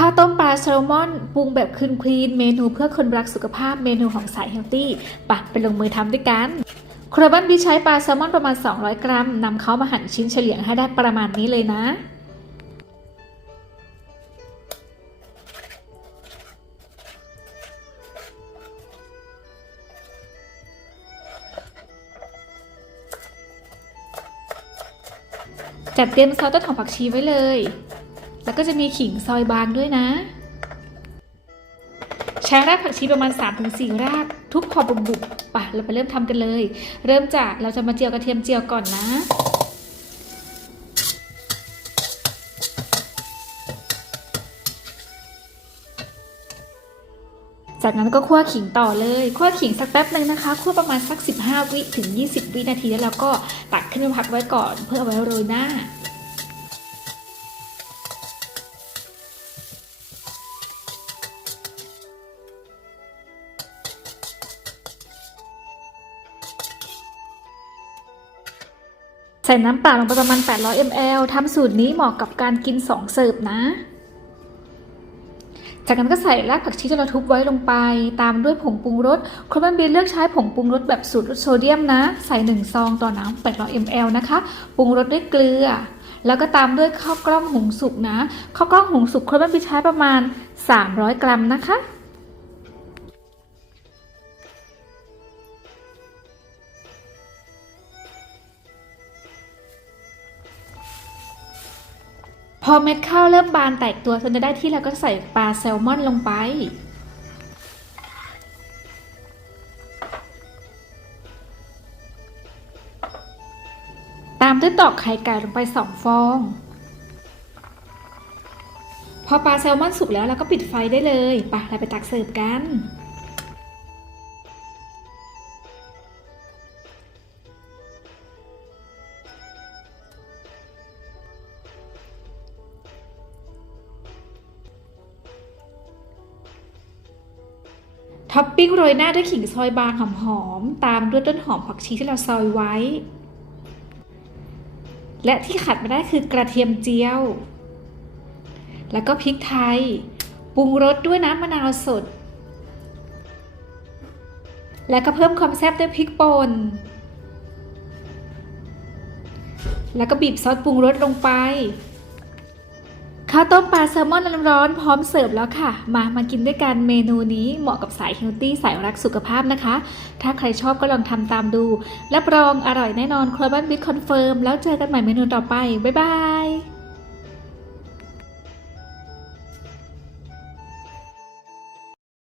ข้าวต้มปลาแซลมอนปรุงแบบคลีนคลีนเมนูเพื่อคนรักสุขภาพเมนูของสายเฮลตี้ปะไปลงมือทำด้วยกันครัวบ้านบีใช้ปลาแซลมอนประมาณ 200 กรัมนำเขามาหั่นชิ้นเฉลี่ยให้ได้ประมาณนี้เลยนะจัดเตรียมซอสต้นหอมผักชีไว้เลย แล้วก็จะมีขิงซอยบางด้วยนะ ใช้รากผักชีประมาณ 3-4 ราก ทุบพอบุบๆป่ะเราไปเริ่มทำกันเลย เริ่มจากเราจะมาเจียวกระเทียมเจียวก่อนนะจากนั้นก็คั่วขิงต่อเลยคั่วขิงสักแป๊บหนึ่งนะคะคั่วประมาณสัก 15 วิถึง 20 วินาทีแล้วเราก็ตักขึ้นมาพักไว้ก่อน เพื่อเอาไว้โรยหน้า ใส่น้ำเปล่าลงไปประมาณ 800 ml ทำสูตรนี้เหมาะกับการกิน 2 เสิร์ฟนะ จากนั้นก็ใส่รากผักชีที่เราทุบไว้ลงไป ตามด้วยผงปรุงรสครัวบ้านบีเลือกใช้ผงปรุงรสแบบสูตรลดโซเดียมนะ ใส่ 1 ซองต่อน้ำ800 ml นะคะ ปรุงรสด้วยเกลือ แล้วก็ตามด้วยข้าวกล้องหุงสุกนะ ข้าวกล้องหุงสุกครัวบ้านบีใช้ประมาณ 300 กรัมนะคะ อเม็ดข้าวเริ่มบานแตกตัวจนจะได้ที่เราก็ใส่ปลาแซลมอนลงไป ตามด้วยตอกไข่ไก่ลงไปสองฟอง พอปลาแซลมอนสุกแล้วเราก็ปิดไฟได้เลยไปเราไปตักเสิร์ฟกัน ท็อปปิ้งโรยหน้าด้วยขิงซอยบางหอมๆ ตามด้วยต้นหอมผักชีที่เราซอยไว้ และที่ขาดไม่ได้คือกระเทียมเจียว แล้วก็พริกไทย ปรุงรสด้วยน้ำมะนาวสด แล้วก็เพิ่มความแซ่บด้วยพริกป่น แล้วก็บีบซอสปรุงรสลงไป ข้าวต้มปลาแซลมอนร้อนๆพร้อมเสิร์ฟแล้วค่ะ มามากินด้วยกันเมนูนี้เหมาะกับสายเฮลตี้สายรักสุขภาพนะคะ ถ้าใครชอบก็ลองทำตามดูรับรองอร่อยแน่นอนครัวบ้านบิ๊กคอนเฟิร์มแล้วเจอกันใหม่เมนูต่อไป บ๊ายบาย